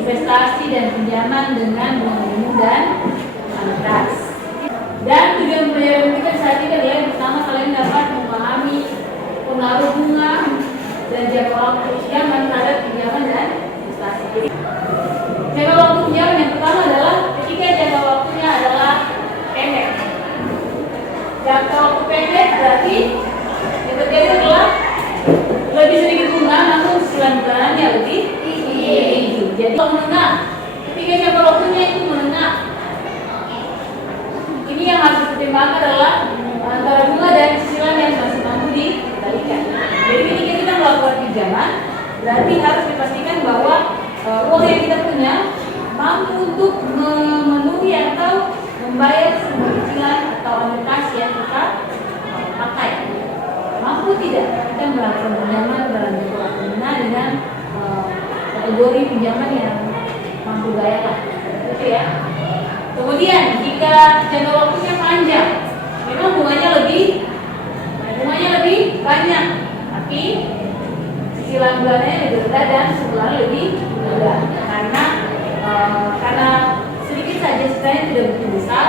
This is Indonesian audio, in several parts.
investasi dan pinjaman dengan bunga minimum dan anuitas. Dan tujuan pembayaran kita saat ini adalah yang pertama, kalian dapat memahami pengaruh bunga dan jangka waktu pinjaman terhadap pinjaman dan investasi. Jadi, jangka waktu pinjaman yang pertama adalah ketika jangka waktunya adalah pendek. Jangka waktu pendek berarti yang terjadi adalah lebih sedikit bunga, namun cicilan bulanannya lebih tinggi. Jadi kalau menengah, ketika jangka waktunya itu menengah, ini yang harus dipertimbangkan adalah antara bunga dan cicilan yang masih mampu dikendalikan. Jadi ketika kita melakukan pinjaman, berarti harus dipastikan bahwa uang yang kita punya mampu untuk memenuhi atau membayar semua cicilan atau anuitas yang kita pakai. Mampu tidak kita melakukan pinjaman dalam jangka waktu dengan kategori pinjaman yang mampu bayar, gitu ya. Kemudian jika jangka waktunya panjang, memang bunganya lebih banyak, tapi cicilan bulanannya lebih rendah dan sebulan lebih rendah karena sedikit saja sisanya tidak begitu besar,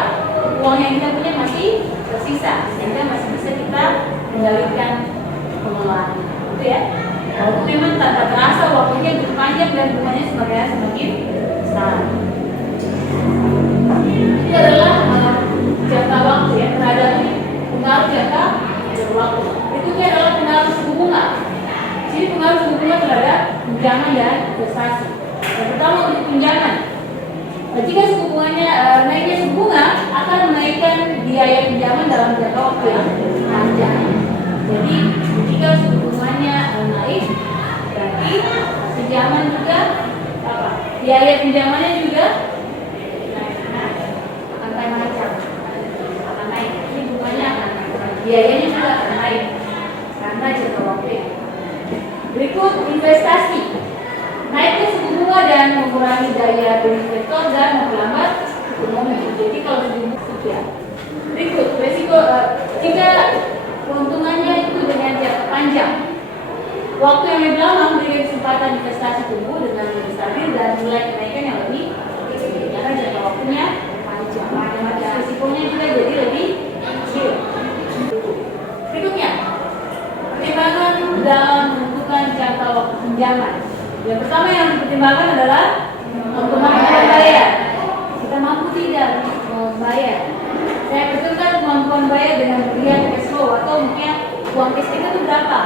uang yang kita punya masih tersisa sehingga masih bisa kita kendalikan pengelolaan, gitu ya. Walaupun memang tanpa terasa waktunya lebih panjang dan bunganya semakin besar. Itu adalah jangka waktu ya, terhadap pengaruh jangka waktu. Berikutnya adalah pengaruh suku bunga. Jadi pengaruh suku bunga terhadap pinjaman dan investasi. Yang pertama untuk pinjaman. Jika suku bunganya naiknya suku bunga akan menaikkan biaya pinjaman dalam jangka waktu yang panjang. Jadi jika suku bunganya naik, berarti pinjaman juga biaya pinjamannya juga akan naik. Ini bunganya akan naik, biayanya juga akan naik karena jangka waktu yang. Berikut investasi. Naiknya suku bunga dan mengurangi daya beli investor dan memperlambat ekonomi. Jadi kalau suku bunga sekian. Berikut resiko jika keuntungannya itu dengan jangka panjang. Waktu yang lebih lama memberikan kesempatan investasi tumbuh dengan lebih stabil dan nilai kenaikan yang lebih tinggi karena jangka waktunya panjang. Matematis risikonya juga jadi lebih kecil. Berikutnya, pertimbangan dalam menentukan jangka waktu pinjaman. Yang pertama yang dipertimbangkan adalah kemampuan bayar. Kita mampu tidak membayar. Saya betulkan kemampuan bayar dengan melihat cash flow atau mungkin uang cash kita itu berapa.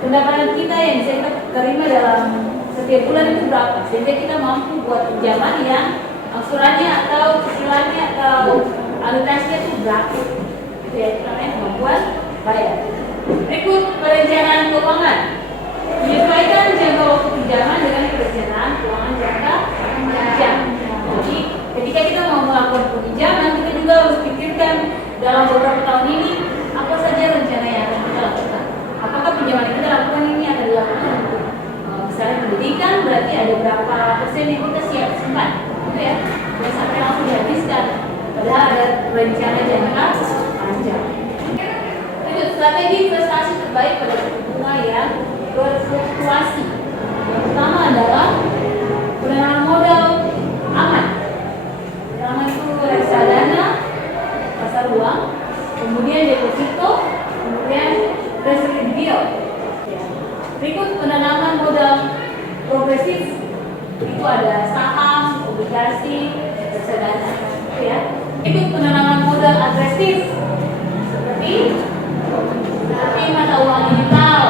Pendapatan kita yang bisa kita terima dalam setiap bulan itu berapa, sehingga kita mampu buat pinjaman yang angsurannya atau cicilannya atau anuitasnya itu berapa. Itu ya, itu namanya kemampuan bayar. Berikut perencanaan keuangan. Menyesuaikan jangka waktu pinjaman dengan perencanaan keuangan jangka panjang. Jadi ketika kita mau melakukan pinjaman, kita juga harus pikirkan dalam beberapa tahun ini apa saja rencana yang akan kita lakukan. Apakah pinjaman yang kita lakukan ini akan dilakukan untuk misalnya pendidikan, berarti ada berapa persen yang kita siap simpan, gitu ya, dan sampai langsung dihabiskan. Padahal ada rencana jangka panjang. Itu strategi investasi terbaik pada suku bunga yang berfluktuasi. Yang pertama adalah penanaman modal aman. Pertama itu reksadana, pasar uang, kemudian deposito, kemudian treasury bill. Berikut penanaman modal progresif, itu ada saham, obligasi, reksadana, ya. Berikut penanaman modal agresif seperti mata uang digital,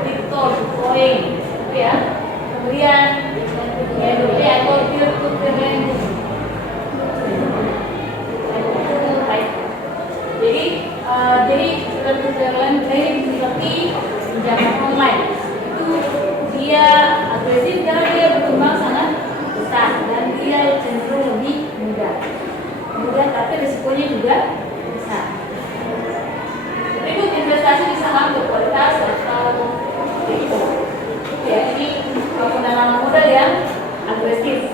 kripto, bitcoin, gitu ya. Kemudian NFT atau peer-to-peer lending. Jadi peer-to-peer lending seperti pinjaman online itu dia agresif karena dia berkembang sangat besar dan dia cenderung lebih mudah. Kemudian tapi risikonya juga besar. Berikut investasi di saham berkualitas atau kripto. Ya, ini penanaman modal yang agresif.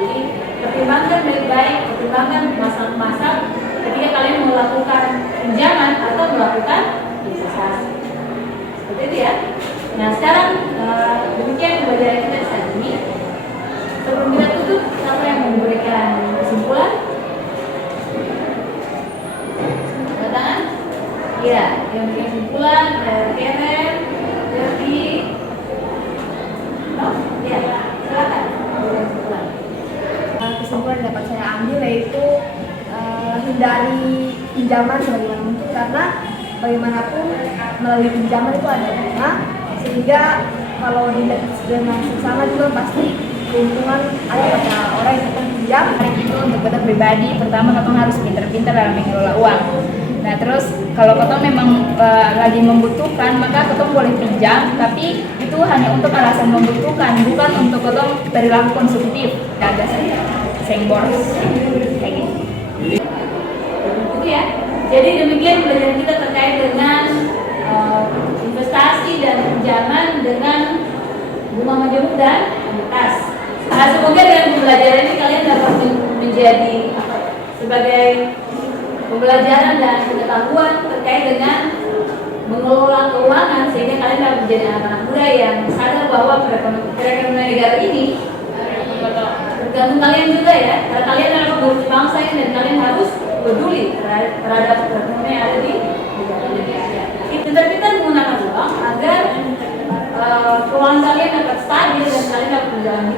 Jadi pertimbangkan baik-baik, pertimbangkan masak-masak ketika kalian melakukan pinjaman atau melakukan investasi. Seperti itu ya. Nah sekarang demikian pembelajaran kita saat ini. Iya, yang bikin kesimpulan Karen, Devi. Oh, iya, silakan. Kesimpulan. Kesimpulan yang dapat saya ambil yaitu hindari pinjaman sebagaimana mungkin, karena bagaimanapun melalui pinjaman itu ada bunga, sehingga kalau dilihat dengan sama juga pasti keuntungan ada pada orang yang akan pinjam. Itu untuk kita pribadi, pertama kita harus pintar-pintar dalam mengelola uang. Nah terus kalau kita memang lagi membutuhkan, maka kita boleh pinjam, tapi itu hanya untuk alasan membutuhkan, bukan untuk kita perilaku konsumtif. Ada saja sengbors kayak gitu. Itu ya. Jadi demikian pelajaran kita terkait dengan investasi dan pinjaman dengan bunga majemuk dan anuitas. Nah, semoga dengan pembelajaran ini kalian dapat menjadi sebagai pembelajaran dan pengetahuan terkait dengan mengelola keuangan, sehingga kalian dapat menjadi anak-anak muda yang sadar bahwa perekonomian negara ini tergantung kalian juga ya, karena kalian adalah pengurus bangsa ini dan kalian harus peduli terhadap perekonomian yang ada di negara Indonesia. Pintar-pintar menggunakan uang agar keuangan kalian dapat stabil dan kalian dapat menjalankan